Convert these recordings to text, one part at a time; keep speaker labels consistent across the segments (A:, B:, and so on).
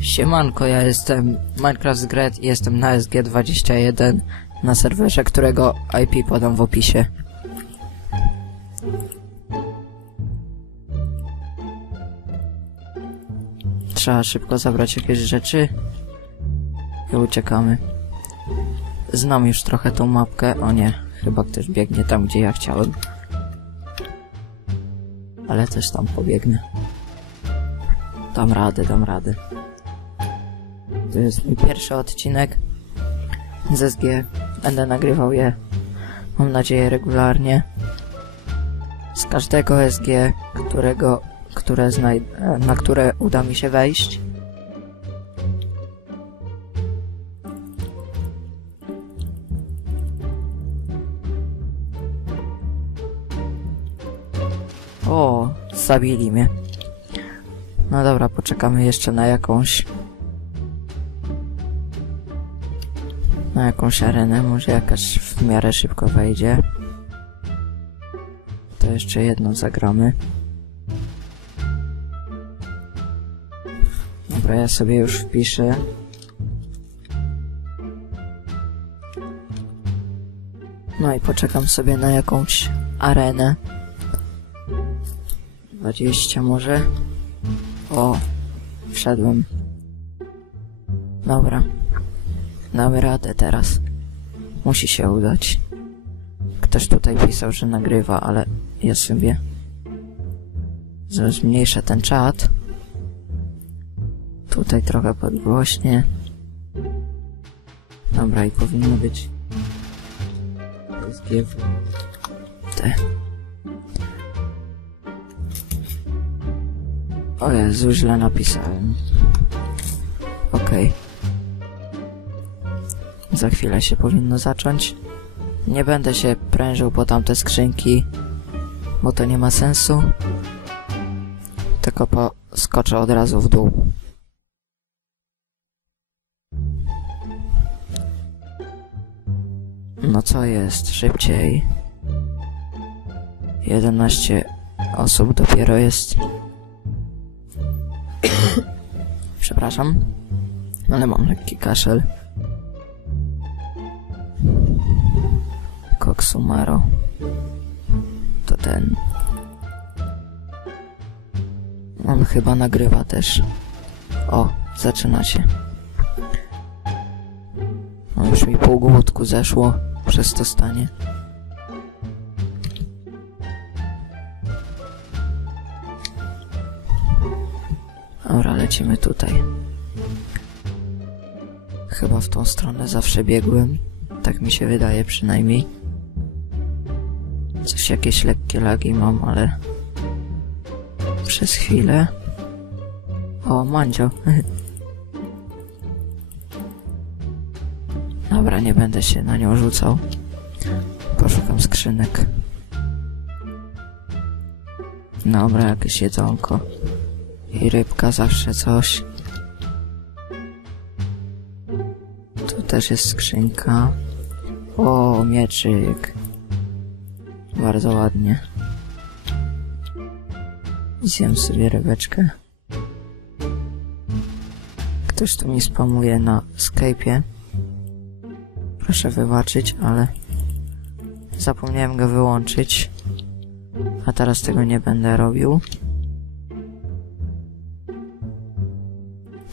A: Siemanko, ja jestem Minecraft Gret i jestem na SG21 na serwerze, którego IP podam w opisie. Trzeba szybko zabrać jakieś rzeczy i uciekamy. Znam już trochę tą mapkę. O nie, chyba ktoś biegnie tam, gdzie ja chciałem. Ale też tam pobiegnę. Dam radę, dam radę. To jest mój pierwszy odcinek z SG. Będę nagrywał je, mam nadzieję, regularnie. Z każdego SG, którego, które na które uda mi się wejść. O, zabili mnie. No dobra, poczekamy jeszcze na jakąś na jakąś arenę, może jakaś w miarę szybko wejdzie. To jeszcze jedno zagramy. Dobra, ja sobie już wpiszę. No i poczekam sobie na jakąś arenę. 20 może. O, wszedłem. Dobra. Damy radę teraz. Musi się udać. Ktoś tutaj pisał, że nagrywa, ale ja sobie zmniejszę ten czat. Tutaj trochę podgłośnie. Dobra, i powinno być SGW. Te. O Jezu, źle napisałem. Okej. Za chwilę się powinno zacząć. Nie będę się prężył po tamte skrzynki, bo to nie ma sensu. Tylko poskoczę od razu w dół. No co jest? Szybciej. 11 osób dopiero jest. Przepraszam, ale mam lekki kaszel. Koksumaro. To ten. On chyba nagrywa też. O, zaczyna się. No już mi pół głódku zeszło przez to stanie. Dobra, lecimy tutaj. Chyba w tą stronę zawsze biegłem. Tak mi się wydaje przynajmniej. Coś jakieś lekkie lagi mam, ale... Przez chwilę... O, Mandzio. Dobra, nie będę się na nią rzucał. Poszukam skrzynek. Dobra, jakieś jedzonko. I rybka zawsze coś. Tu też jest skrzynka. O, mieczyk. Bardzo ładnie. Zjem sobie rybeczkę. Ktoś tu mi spamuje na Skype'ie. Proszę wybaczyć, ale zapomniałem go wyłączyć. A teraz tego nie będę robił.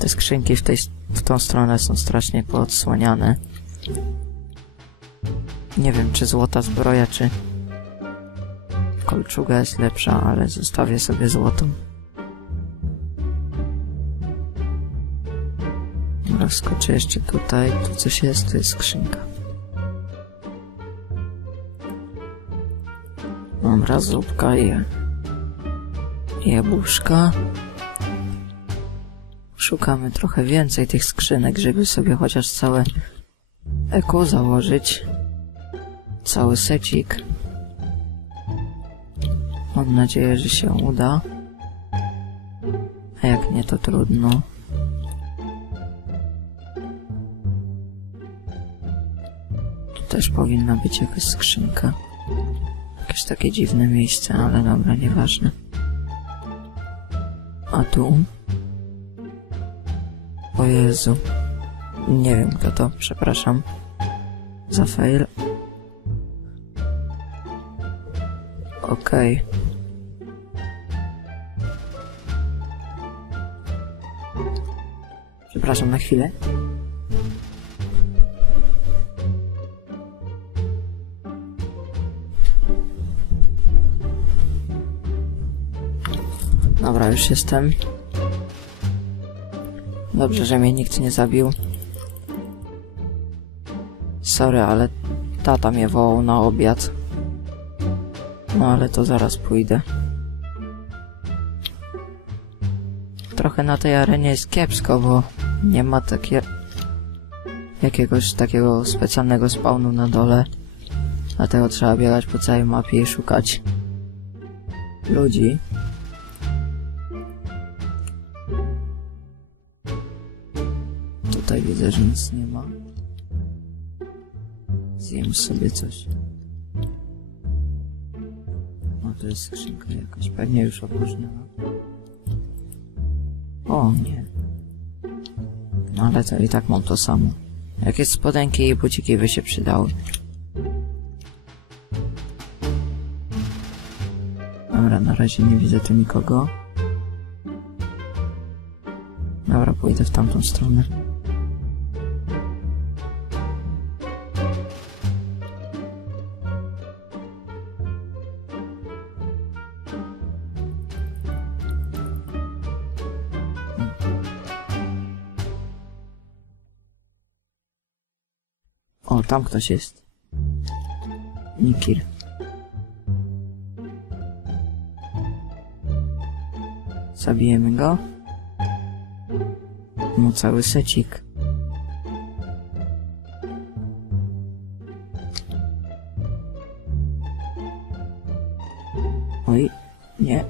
A: Te skrzynki w, tej, w tą stronę są strasznie poodsłaniane. Nie wiem, czy złota zbroja, czy kolczuga jest lepsza, ale zostawię sobie złotą. Rozskoczę jeszcze tutaj. Tu coś jest, to jest skrzynka. Dobra, zupka i jabłuszka. Szukamy trochę więcej tych skrzynek, żeby sobie chociaż całe eko założyć. Cały secik. Mam nadzieję, że się uda. A jak nie, to trudno. też powinna być jakaś skrzynka. Jakieś takie dziwne miejsce, ale dobra, nieważne. A tu? Jezu. Nie wiem kto to, przepraszam. Za fail. Okej. Przepraszam na chwilę. Dobra, już jestem. Dobrze, że mnie nikt nie zabił. Sorry, ale tata mnie wołał na obiad. No ale to zaraz pójdę. Trochę na tej arenie jest kiepsko, bo nie ma takie... jakiegoś takiego specjalnego spawnu na dole. Dlatego trzeba biegać po całej mapie i szukać ludzi. Tutaj widzę, że nic nie ma. Zjem sobie coś. O, to jest skrzynka jakaś, pewnie już opróżniona. O, nie. No ale to i tak mam to samo. Jakieś spodenki i buciki by się przydały. Dobra, na razie nie widzę tu nikogo. Dobra, pójdę w tamtą stronę. O, tam ktoś jest. Nikir. Zabijemy go. No cały secik. Oj, nie.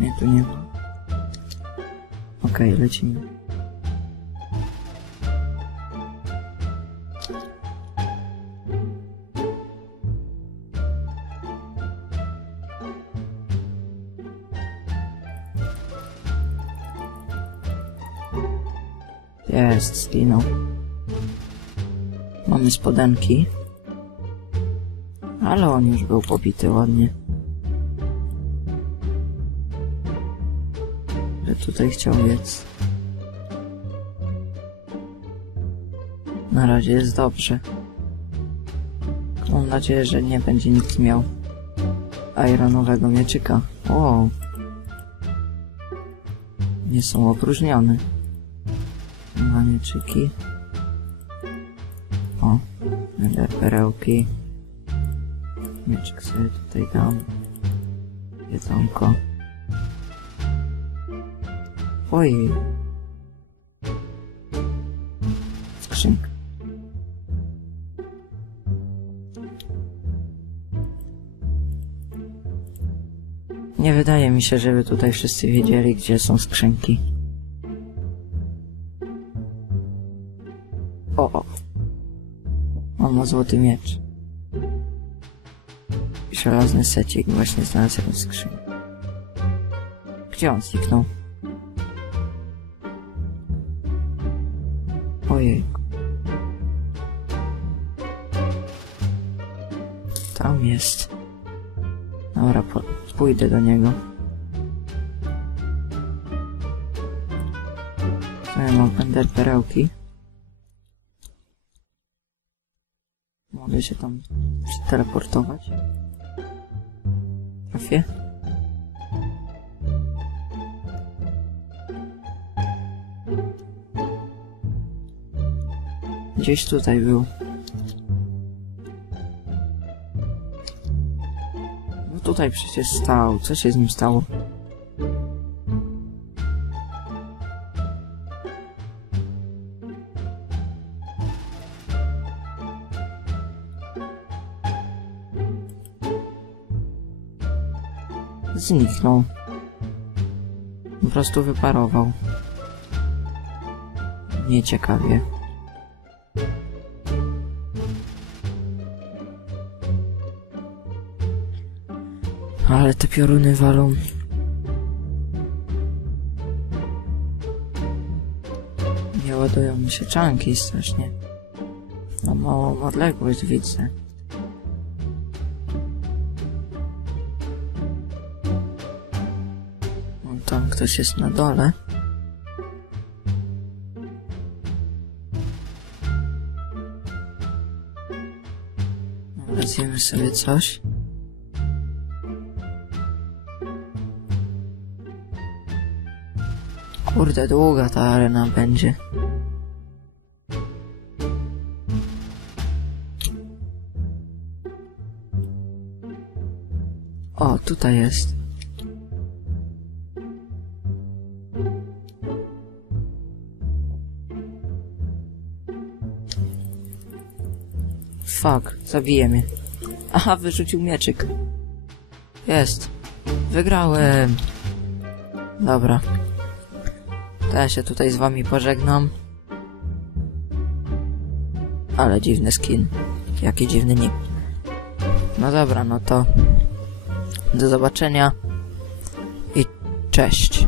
A: Nie, tu nie ma. Okej, lecimy. Jest, zginął. Mamy spodenki. Ale on już był pobity ładnie. Że tutaj chciał biec. Na razie jest dobrze. Mam nadzieję, że nie będzie nikt miał ironowego mieczyka. Wow. Nie są opróżnione. Dwa mieczyki. O, będę perełki. Mieczyk sobie tutaj dam. Jedzonko. Oj. Skrzynka. Nie wydaje mi się, żeby tutaj wszyscy wiedzieli, gdzie są skrzynki. O, o. On ma złoty miecz. Żelazny secik właśnie znalazł jakąś skrzynię. Gdzie on zniknął? Ojej. Tam jest. Dobra, pójdę do niego. Co ja mam? Ender perełki. Mogę się tam teleportować. Trafię? Gdzieś tutaj był. Tutaj przecież stał. Co się z nim stało? Zniknął. Po prostu wyparował. Nieciekawie. Ale te pioruny walą. Nie ładują mi się czanki strasznie. Na małą odległość widzę. Tam ktoś jest na dole. Zjemy sobie coś. Kurde, długa ta arena będzie. O, tutaj jest. Fuck, zabije mnie. Aha, wyrzucił mieczyk. Jest. Wygrałem. Dobra. To ja się tutaj z wami pożegnam. Ale dziwny skin. Jaki dziwny nick. No dobra, no to do zobaczenia i cześć.